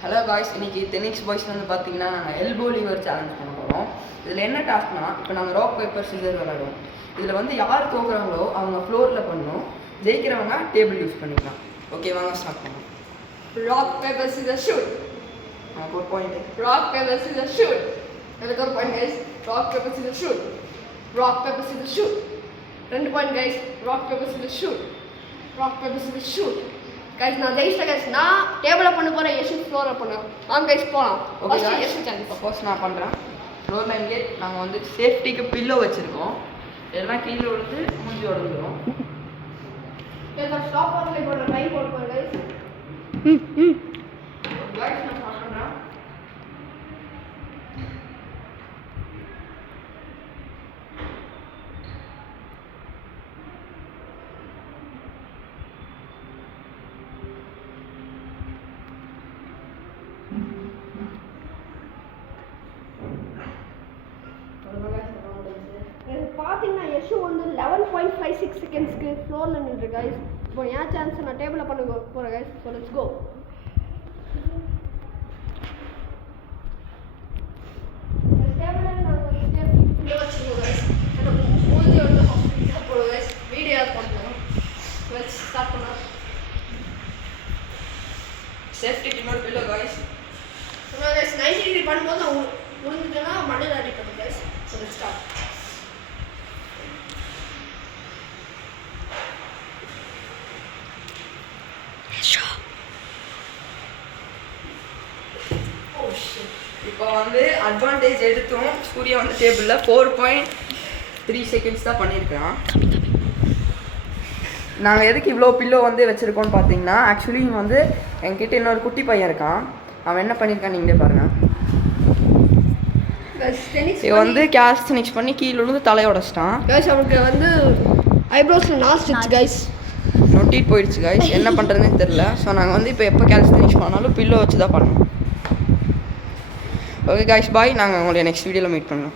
Hello guys, இன்னைக்கு tennis boys வந்து பார்த்தீங்கன்னா நாங்கள் எல்போ லிவர் சேலஞ்ச் பண்ண போகிறோம். இதில் என்ன டாஸ்க்னா, இப்போ நாங்கள் ராக் பேப்பர் சிசர் விளையாடுவோம். இதில் வந்து யார் தோக்குறாங்களோ அவங்க ஃப்ளோரில் பண்ணணும், ஜெயிக்கிறவங்க டேபிள் யூஸ் பண்ணிக்கலாம். ஓகே, வாங்க ஸ்டார்ட் பண்ணுவோம். Rock paper scissor shoot. நமக்கு ஒரு point. Rock paper scissor shoot. எனக்கு ஒரு point guys. Rock paper scissor shoot. Rock paper scissor shoot. 2 point guys. Rock paper scissor shoot. Rock paper scissor shoot. Guys நான் ஜெயிச்சிட்டேன் guys. நான் டேபிளில் பண்ண போகிறேன், யஷு ஃப்ளோரில் பண்ணேன். வாங்க கைஸ் போகலாம். Okay first Yashu chance. Suppose நான் பண்ணுறேன். ஃப்ளோரில் இங்கே நாங்கள் வந்து சேஃப்டிக்கு பில்லோ வச்சுருக்கோம். எல்லாம் கீழே விழுந்து மூஞ்சி உடஞ்சிடும். நான் ஸ்டாப் பண்ணல, இப்போ நான் டைம் போட போகிறேன் கைஸ். கைஸ் நான் ஸ்டார்ட் பண்ணுறேன். பார்த்தீங்கன்னா யஷு வந்து 11.56 செகண்ட்ஸ்க்கு ஃப்ளோரில் நின்று கைஸ். இப்போ என் சான்ஸ் நான் டேபிளில் பண்ண போகிறேன் கைஸ். So let's go. டேபிளில் நாங்கள் வச்சுருக்கோம் கைஸ். மூஞ்சி வந்து ஹாஸ்பிட்டல் போடுவோம் கைஸ். வீடியோ பண்ணுறோம். லெட்ஸ் ஸ்டார்ட் பண்ணலாம். சேஃப்டிக்கு இன்னொரு பில்லோ கைஸ். நான் கைஸ் 90 டிகிரி பண்ணும்போது முடிஞ்சுச்சுன்னா மண்ணில் அடி பண்ணும் கைஸ். So let's start. இப்போ வந்து அட்வான்டேஜ் எடுத்தோம். சூர்யா வந்து டேபிளில் 4.3 செகண்ட்ஸ் தான் பண்ணியிருக்கான். நாங்கள் எதுக்கு இவ்வளோ பில்லோ வந்து வச்சுருக்கோம்னு பார்த்தீங்கன்னா, ஆக்சுவலி இங்கே வந்து என்கிட்ட இன்னொரு குட்டி பையன் இருக்கான். அவன் என்ன பண்ணியிருக்கான் நீங்களே பாருங்கள். இவன் வந்து கேஸ்டனிக்ஸ் பண்ணி கீழே விழுந்து தலையை உடச்சிட்டான் கைஸ். அவனுக்கு வந்து ஐப்ரோஸில் நாஸ் ஸ்டிச் கைஸ். நொட்டிட்டு போயிடுச்சு கைஸ். என்ன பண்ணுறதுன்னு தெரில. ஸோ நாங்கள் வந்து இப்போ எப்போ கேஸ்டனிக்ஸ் பண்ணாலும் பில்லோ வச்சு தான் பண்ணோம். ஓகே கைஸ், பாய். நாங்கள் உங்களை நெக்ஸ்ட் வீடியோவில் மீட் பண்ணலாம்.